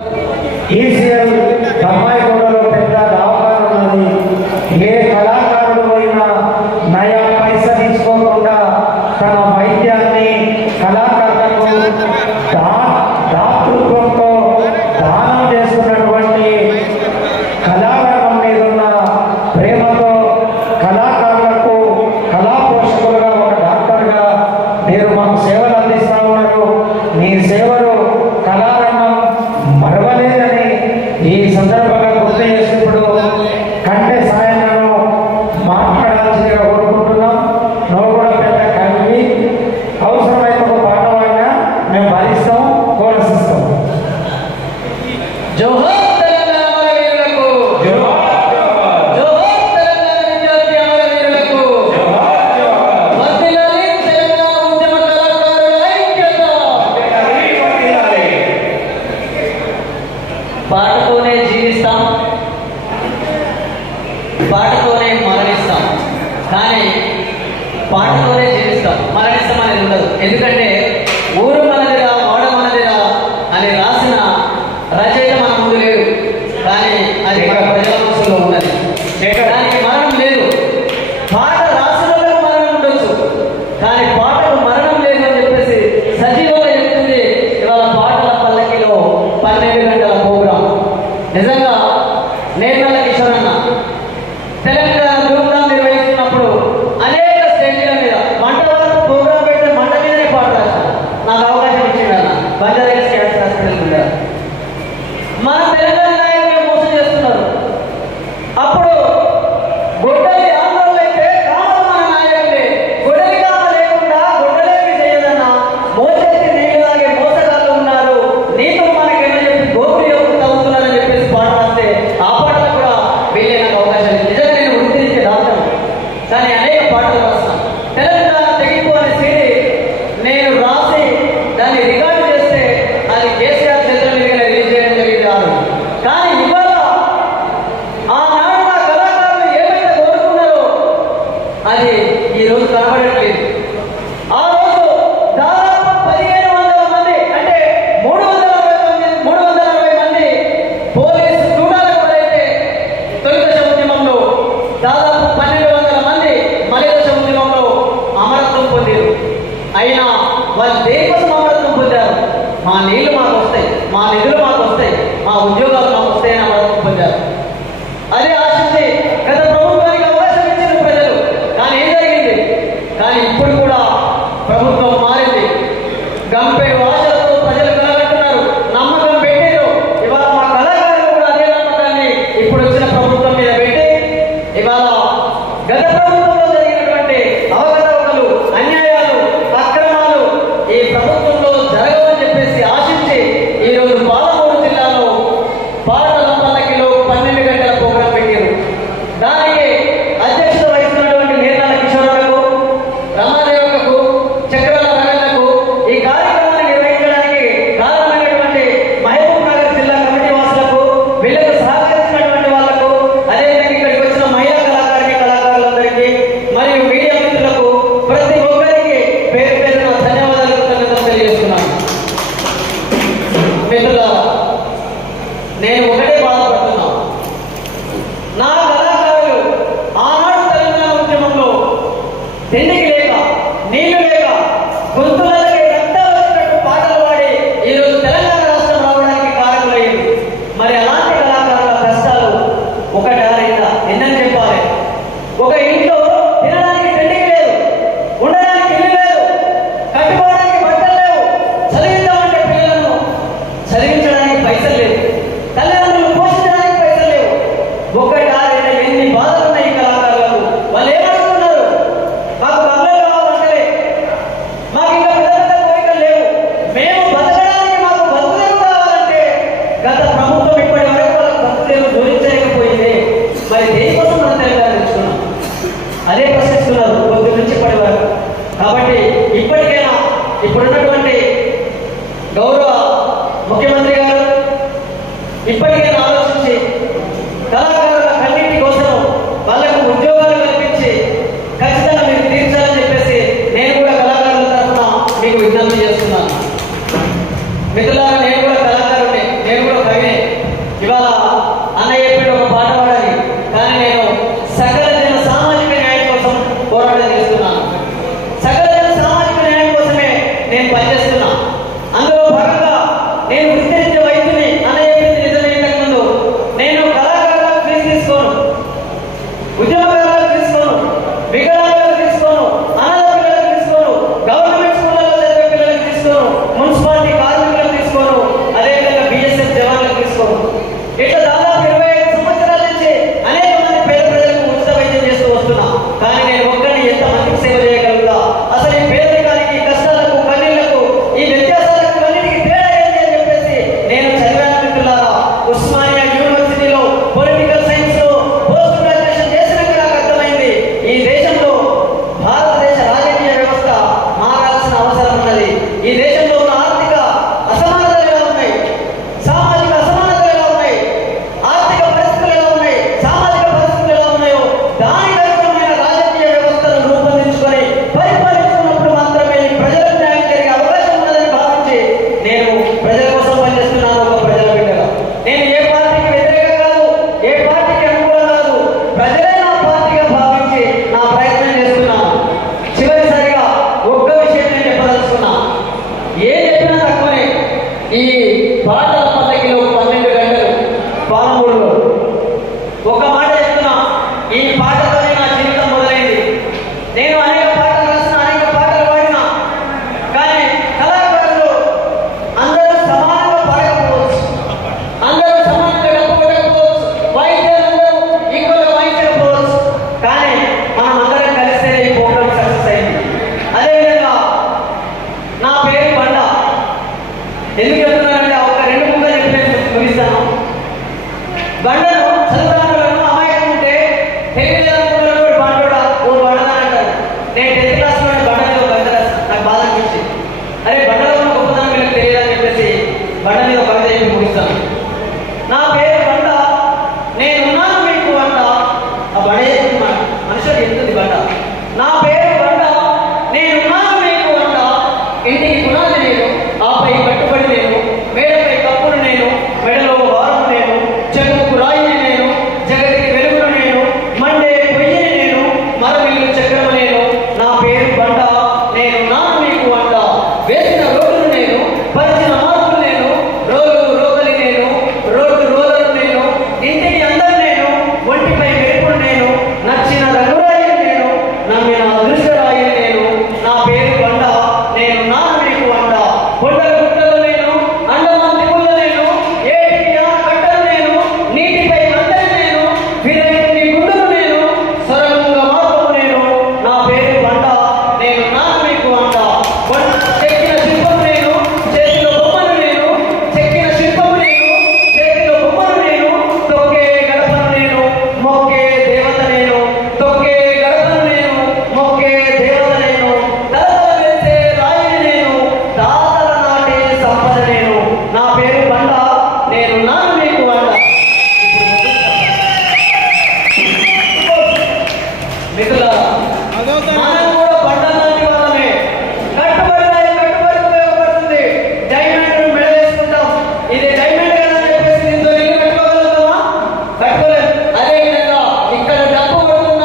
ECL దమ్మాయిగూడలో పెద్ద దవాఖాన ఉన్నది. ఏ కళాకారుడు అయినా నయా పైసా తీసుకోకుండా తన వైద్యాన్ని కళాకారులకు దాతృత్వంతో దానం చేస్తున్నటువంటి కళారంగం మీద ఉన్న ప్రేమతో కళాకారులకు కళా పోషకులుగా ఒక డాక్టర్గా మీరు మాకు సేవలు అందిస్తూ ఉన్నారు. మీ సేవలు కళారంగం మరవలేదని ఈ సందర్భంగా గుర్తు చేసినప్పుడు కంటే సాయంత్రం మాట్లాడాల్సిందిగా కోరుకుంటున్నాం. నువ్వు కూడా పెద్ద కవి, అవసరమైతే ఒక పాట పాడినా మేము భరిస్తాం, కోరసిస్తాం. జోహార్ తెలంగాణ అమరవీరులకు, జోహార్ తెలంగాణ విద్యార్థి అమరవీరులకు, వర్ధిల్లాలి తెలంగాణ ఉద్యమ కళాకారుల ఐక్యత. పాటతోనే జీవిస్తాం, పాటతోనే మరణిస్తాం. కానీ పాటతోనే జీవిస్తాం, మరణిస్తాం అనేది ఉండదు. ఎందుకంటే ఊరు మనదిరా వాడ మనదిరా అని రాసిన రచయిత మన ముందు లేడు, కానీ అది మన ప్రజల మనసులో ఉన్నది. దానికి మరణం లేదు. పాట రాసిన వాళ్ళకు మరణం ఉండొచ్చు, కానీ పాటకు మరణం లేదు అని చెప్పేసి సజీవంగా చెప్తుంది ఇవాళ పాటల పల్లకిలో 12 గంటల ప్రోగ్రాం. నిజంగా నేర్మల కిషోర్ అన్న తెలంగాణ ధూమ్ధాం నిర్వహిస్తున్నప్పుడు అనేక స్టేజీల మీద మంట వరకు ప్రోగ్రాం పెడితే మంట మీదనే పాట రాశారు. నాకు అవకాశం ఇచ్చింది అన్న. బంజారాహిల్స్ క్యాన్సర్ హాస్పిటల్ ఉండారు. మన తెలంగాణ నాయకులు మోసం చేస్తున్నారు. అప్పుడు గొడ్డలి ఆందోళన అయితే కాదు మన నాయకులే. గొడ్డలి కామ లేకుండా గొడ్డలేమి చేయదన్న మోచేసి నీళ్ళు తాగే మోసగాళ్ళు ఉన్నారు. నీకు మనకేమని చెప్పి గోపురి తవ్వుతున్నారని చెప్పేసి పాట రాస్తే ఆ పాటలు కూడా వీళ్ళే నాకు అవకాశం ఇచ్చింది. నిజంగా నేను వృత్తించే డాక్టర్, కానీ అనేక పాటలు రాస్తాను. తెలంగాణ తెగింపు అనే సీడీ నేను రాసి దాన్ని రికార్డు చేస్తే అది కేసీఆర్ చేతుల మీదుగా రిలీజ్ చేయడం జరిగింది కాదు. కానీ ఇవాళ ఆనాడు నా కళాకారులు ఏమైతే కోరుకున్నారో అది ఈ రోజు కనబడట్లేదు. ఆ రోజు దాదాపు 1500 మంది, అంటే 360 మంది పోలీసు దూడాలకు బలైతే తొలి దశ ఉద్యమంలో దాదాపు 1200 మంది మలి దశ ఉద్యమంలో అమరత్వం పొందారు. అయినా వాళ్ళు దేనికోసం అమరత్వం పొందారు? మా నీళ్లు మాకు వస్తాయి, మా నిధులు మాకు వస్తాయి, మా ఉద్యోగాలు మాకు వస్తాయని అమరత్వం పొందారు. అదే ఆశించి గత ప్రభుత్వానికి అవకాశం ఇచ్చిన ప్రజలు, కానీ ఏం జరిగింది? కానీ ఇప్పుడు కూడా ప్రభుత్వం మారింది. గంపెడు ఆశలతో ప్రజలు కలగట్టున్నారు, నమ్మకం పెట్టారు. ఇవాళ మా కళాకారులు కూడా అదే నమ్మకాన్ని ఇప్పుడు వచ్చిన ప్రభుత్వం మీద పెట్టి ఇవాళ గత ప్రభుత్వంలో జరిగినటువంటి అవకతవకలు, అన్యాయాలు, అక్రమాలు ఈ ప్రభుత్వంలో జరగవని చెప్పేసి ఆశించి ఈరోజు పాలమూరు జిల్లాలో పాటల పల్లకిలో 12 గంటల ప్రోగ్రాం పెట్టారు. దానికి అధ్యక్షత వహిస్తున్నటువంటి నేర్మల కిషోర్లకు, రమాదేవకు, చక్రాల రవీంద్రకు, ఈ కార్యక్రమాన్ని నిర్వహించడానికి కారణమైనటువంటి మహబూబ్ నగర్ జిల్లా కమిటీ వాసులకు, వీళ్లకు సహకరించినటువంటి వాళ్లకు, అదేవిధంగా ఇక్కడికి వచ్చిన మహిళా కళాకారులందరికీ మరియు మీడియా మిత్రులకు ప్రతి ఒక్కరికి పేరు పేరున ధన్యవాదాలు కృతజ్ఞతలు తెలియజేస్తున్నాను. మిత్రులారా, నేను ఒకటే బాధపడుతున్నా. నా కళాకారులు ఆనాడు తెలంగాణ ఉద్యమంలో తిండికి లేక, నీళ్లు లేక, గొంతులకి రక్తాలు వచ్చినట్టు పాటలు పాడి ఈరోజు తెలంగాణ రాష్ట్రం రావడానికి కారకులయ్యింది. మరి అలాంటి కళాకారుల కష్టాలు ఒకటి ఆరైందా? ఎన్నని చెప్పాలి? ఒక ఇంట్లో తినడానికి తిండికి లేదు, ఉండడానికి ఇల్లు లేదు, కట్టుకోవడానికి బట్టలు లేవు, చదివిద్దామంటే పిల్లలను చదివించడానికి పైసలు లేవు, తల్లిదండ్రులు పోషించడానికి పైసలు లేవు. ఒకటి ఆరైనా ఎన్ని బాధలు ఉన్నాయి కళాకారులకు. వాళ్ళు ఏమనుకున్నారు? మాకు బంగ్లాలు కావాలంటే, మాకు ఇంకా పెద్ద పెద్ద కోరికలు లేవు, మేము బతకడానికి మాకు బతుకులు కావాలంటే గత ప్రభుత్వం ఇప్పటి వరకు వాళ్ళకి బతుకులు జోడించలేకపోయింది. మరి దేనికోసం మనం తెలంగాణ తెచ్చుకున్నాం? అదే ప్రశ్నిస్తున్నారు కొద్ది నుంచి ఇప్పటి వరకు. కాబట్టి ఇప్పటికైనా ఇప్పుడున్నటువంటి గౌరవ ముఖ్యమంత్రి గారు, బండను చదువురాను అమాయకం ఉంటే తెలియలేదనుకున్నాడు బండోడా ఓ బండదా అంటారు. నేను 10th క్లాస్లో బండ మీద బండ నాకు బాధ అనిపించింది. అరే బండలో ఉన్న గొప్పతనం వీళ్ళకి తెలియదని చెప్పేసి బండ మీద కవిత చెప్పి ముగిస్తాను. నా పేరు బండ, నేనున్నాను మీకు బండ. ఆ బండ చెప్తున్నాను, మనుషులు చెప్తుంది బండ. నా పేరు బండ, నేనున్నాను మీకు బండ. ఇంటికి పునాది నేను, ఆపై కట్టుబడి నేను, మేడపై కప్పును నేను, మెడలో వారము నేను, చెక్కుకు రాయిని నేను, జగతికి వెలుగును నేను, మండే పొయ్యిని నేను, మరమిల్లు చక్రము నేను. నా పేరు బండ, నేనున్నాను మీకు బండ. వేసిన రోడ్లు నేను, పరిచిన మార్పులు నేను, రోగలి నేను, రోడ్డు రోలరు నేను, ఇంటికి అందరు నేను, ఒంటిపై మెరుపులు నేను, నచ్చిన రంగురాయిని నేను, నమ్మిన అదృష్టరాయిని నేను. నా పేరు బండ, నేనున్నాను మీకు బండ. కొండల గుట్టలు నేను, అండమాన్ దిగుళ్ళు నేను, ఏటికి కట్టలు నేను, నీటిపై అందరి నేను, విరగిని గుండెలు నేను, సొరంగ మార్గము నేను. నా పేరు బండ, నేనున్నాను మీకు బండ. చెక్కిన శిల్పము నేను, చేతిలో బొమ్మను నేను, చెక్కిన శిల్పము నేను, చేతిలో బొమ్మను నేను, తొక్కే గడపను నేను, మొక్కే దేవత నేను, తొక్కే గడపను నేను, మొక్కే దేవత నేను, తలతల వేసే రాయిని నేను, తాతల నాటే సంపద నేను. నా పేరు బండ, నేనున్నాను మీకు బండ. మిత్రులారా, మనం కూడా బండ లాంటి వాళ్ళమే. కట్టుబడి ఉపయోగపడుతుంది. డైమండ్ మెడ వేసుకుంటాం, ఇది డైమండ్ కదా అని చెప్పేసి దీంతో ఇల్లు కట్టుకోగలుగుతామా? కట్టుకోలేదు. అదేవిధంగా ఇక్కడ డబ్బు పడుతున్న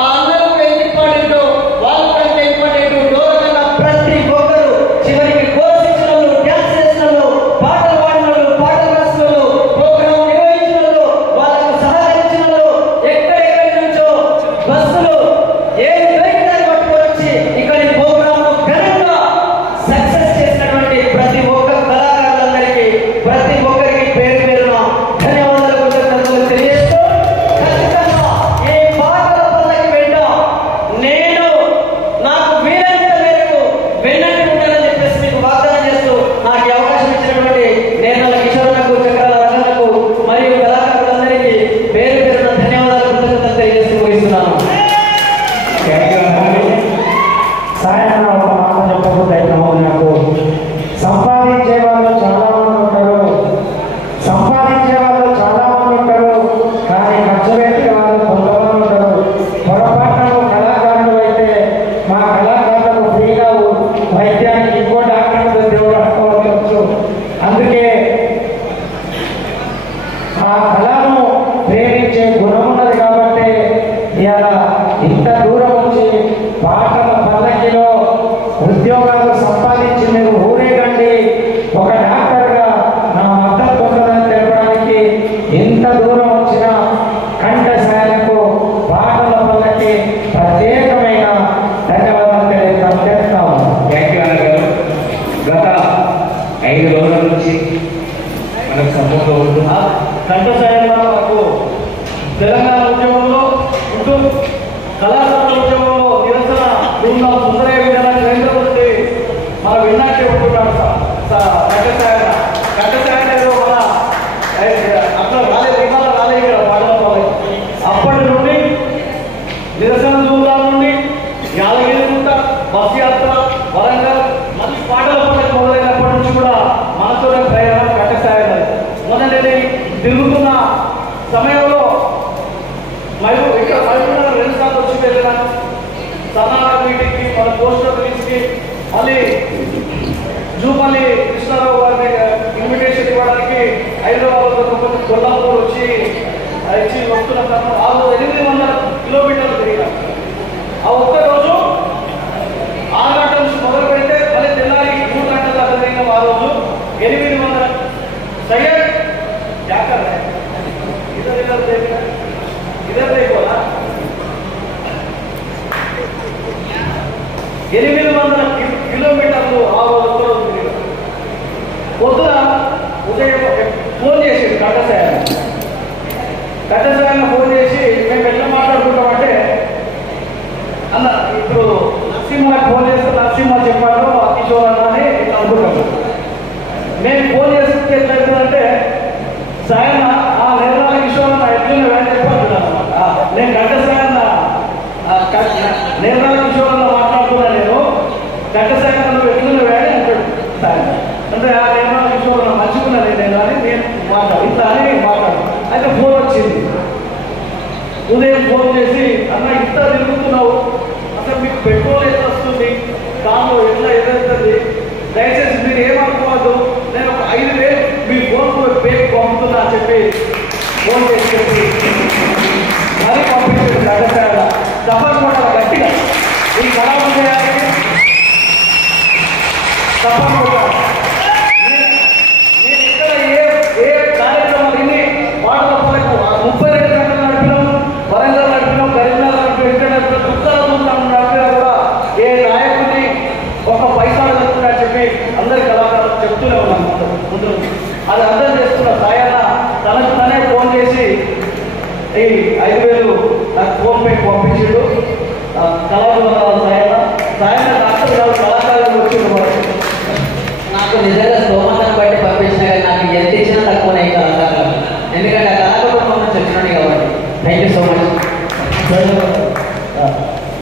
ఆ అందరూ కూడా ఎంత ఇంపార్టెంట్, వాళ్ళు కూడా ఎంత ఇంపార్టెంట్. దూరంగా ప్రతి ఒక్కరు చివరికి కోర్స్ ఇచ్చిన వాళ్ళు, డ్యాన్స్ చేసిన వాళ్ళు, పాటలు పాడిన వాళ్ళు, పాటలు రాసిన వాళ్ళు, ప్రోగ్రామ్ నిర్వహించిన వాళ్ళు, వాళ్ళకు సహకరించిన వాళ్ళు, ఎక్కడెక్కడి నుంచో బస్సులు ఏది దొరికితే పట్టుకొచ్చి ఇక్కడి ప్రోగ్రామ్ ఘనంగా సక్సెస్ చేసినటువంటి ప్రతి ఒక్క కళాకారులందరికీ, ప్రతి ఒక్కరికి పేరు పేరున ధన్యవాదాలు, కృతజ్ఞతలు తెలియజేస్తూ, ఖచ్చితంగా ఈ పాటల పల్లకి వెంట నేను నాకు వీలైనంత మేరకు వెన్నట్టు ఉంటానని చెప్పేసి మీకు వాగ్దానం చేస్తూ, నాకు ఈ అవకాశం ఇచ్చినటువంటి నేర్నల కిషోర్లకు, చక్రాల రంగలకు మరియు కళాకారులందరికీ పేరు పేరున ధన్యవాదాలు, కృతజ్ఞతలు తెలియజేస్తూ ముగిస్తున్నాను. సాయన ఒక మాట చెప్పకపోతే నాకు సంపాదించే వాళ్ళు చాలా మంది ఉంటారు, కానీ ఖర్చు పెట్టే వాళ్ళు కొంతమంది ఉంటారు. పొరపాటును కళాకారులు అయితే మా కళాకారులకు ఫ్రీగా వైద్యానికి ఇంకో డాక్టర్లు దేవుడు అనుకోవచ్చు. అందుకే ఆ కళను ప్రేమించే గుణం ఉన్నది కాబట్టి ఇలా ఇంత దూరం వచ్చి పాటల పల్లకిలో ఉద్యోగాలు సంపాదించి మీరు ఊరేగండి, ఒక డాక్టర్గా నా మద్దతు ఉంటుందని తెలపడానికి ఇంత దూరం వచ్చిన కంఠ సాయకు పాటల పల్లకి ప్రత్యేకమైన ధన్యవాదాలు తెలియజేస్తాము. థ్యాంక్ యూ అన్న గారు. గత 5 రోజుల నుంచి మనకు సపోర్ట్గా ఉంటున్నా కంఠసాయంగా మనకు తెలంగాణ ఉద్యమంలో ఉంటూ కళాశాల ఉద్యమంలో నిరసన ఉన్న సుందరయ్య విధాన కేంద్రమంత్రి మన విన్నాకే ఉంటున్నాడు. కంఠసాయం ఏదో మన అట్లా రాలేదు, ఇవాళ రాలేదు ఇక్కడ పాటల. అప్పటి నుండి నిరసన దూరాల నుండి యాదగిరిగుట్ట, బస్ యాత్ర, వరంగల్, మళ్ళీ పాటల పల్లకి మొదలైనప్పటి నుంచి కూడా మనతోనే ప్రయాణం కంఠసాయం. మొదటి తిరుగుతున్న సమయంలో ఇక్కడ మైసూరు 2 సార్లు వచ్చి వెళ్ళినాను. సన్నాహ మీటింగ్కి, మన పోస్టర్ రిలీజ్కి, మళ్ళీ జూపల్లి కృష్ణారావు గారిని ఇన్విటేషన్ ఇవ్వడానికి హైదరాబాద్ కొల్లాపూర్ వచ్చి ఇచ్చి వస్తున్న తరుణం 800 కిలోమీటర్లు తిరిగిన. ఆ ఒక్కరోజు 6 గంటల నుంచి మొదలు పెడితే మళ్ళీ తెల్లారి 3 గంటల దాకా తిరిగిన. ఆ రోజు 800 సయ్యద్ జాకర్ ఇద్దరు అయిపోదా 800 కిలోమీటర్లు ఆ రోజు తిరిగారు. పొద్దున ఉదయం ఫోన్ చేసి కంఠసాయంగా ఫోన్ చేసి మేము ఎట్లా మాట్లాడుకుంటామంటే, అన్న ఇప్పుడు నరసింహకి ఫోన్ చేస్తే నరసింహ చెప్పాడు కిషోర్ అన్న అని అనుకుంటాము. మేము ఫోన్ చేస్తే ఎట్లయితుందంటే సాయన ఆ నిర్మల కిషోర్ నేను ఘంటసాల నిర్మల కిషోర్లో మాట్లాడుతున్నా. నేను ఘంటసాల నువ్వు ఎట్లున్నావే అని అంటాడు సార్. అంటే ఆ నిర్మల కిషోర్ మర్చిపోయినా నేను అని నేను మాట్లాడు ఇట్లా అని మాట్లాడు. అయితే ఫోన్ వచ్చింది. ఉదయం ఫోన్ చేసి అన్న ఇంత తిరుగుతున్నావు, అసలు మీకు పెట్రోల్ ఎంత వస్తుంది, దానిలో ఎట్లా ఎదురుతుంది, దయచేసి మీరు ఏమనుకోవద్దు, నేను ఒక 5,000 మీ ఫోన్కు పేరు పంపుతున్నా అని చెప్పి ఫోన్ చేసి చెప్పి మరీ పంపించాడు. ఘంటసాల తప్పకుండా గట్టిగా ఈ కళాపు చేయాలి తప్పకుండా. నేను ఇక్కడ ఏ కార్యక్రమాలు ఇన్ని వాటర్ పలకు 32 గంటలు నడిపినాం, వరంగల్ నడిపినాం, కరీంనగర్ నడిపినాం, ఇక్కడ నడిపినాం, ఉత్తరాంధ్ర నడిపినా కూడా ఏ నాయకుడిని ఒక పైసా జరుగుతున్నా చెప్పి అందరి కళాకారులు చెప్తూనే ఉన్నాం ముందు. అది అర్థం చేసుకున్న సాయన్న తనకు తనే ఫోన్ చేసి ఈ 5,000 నాకు ఫోన్ పే పంపించి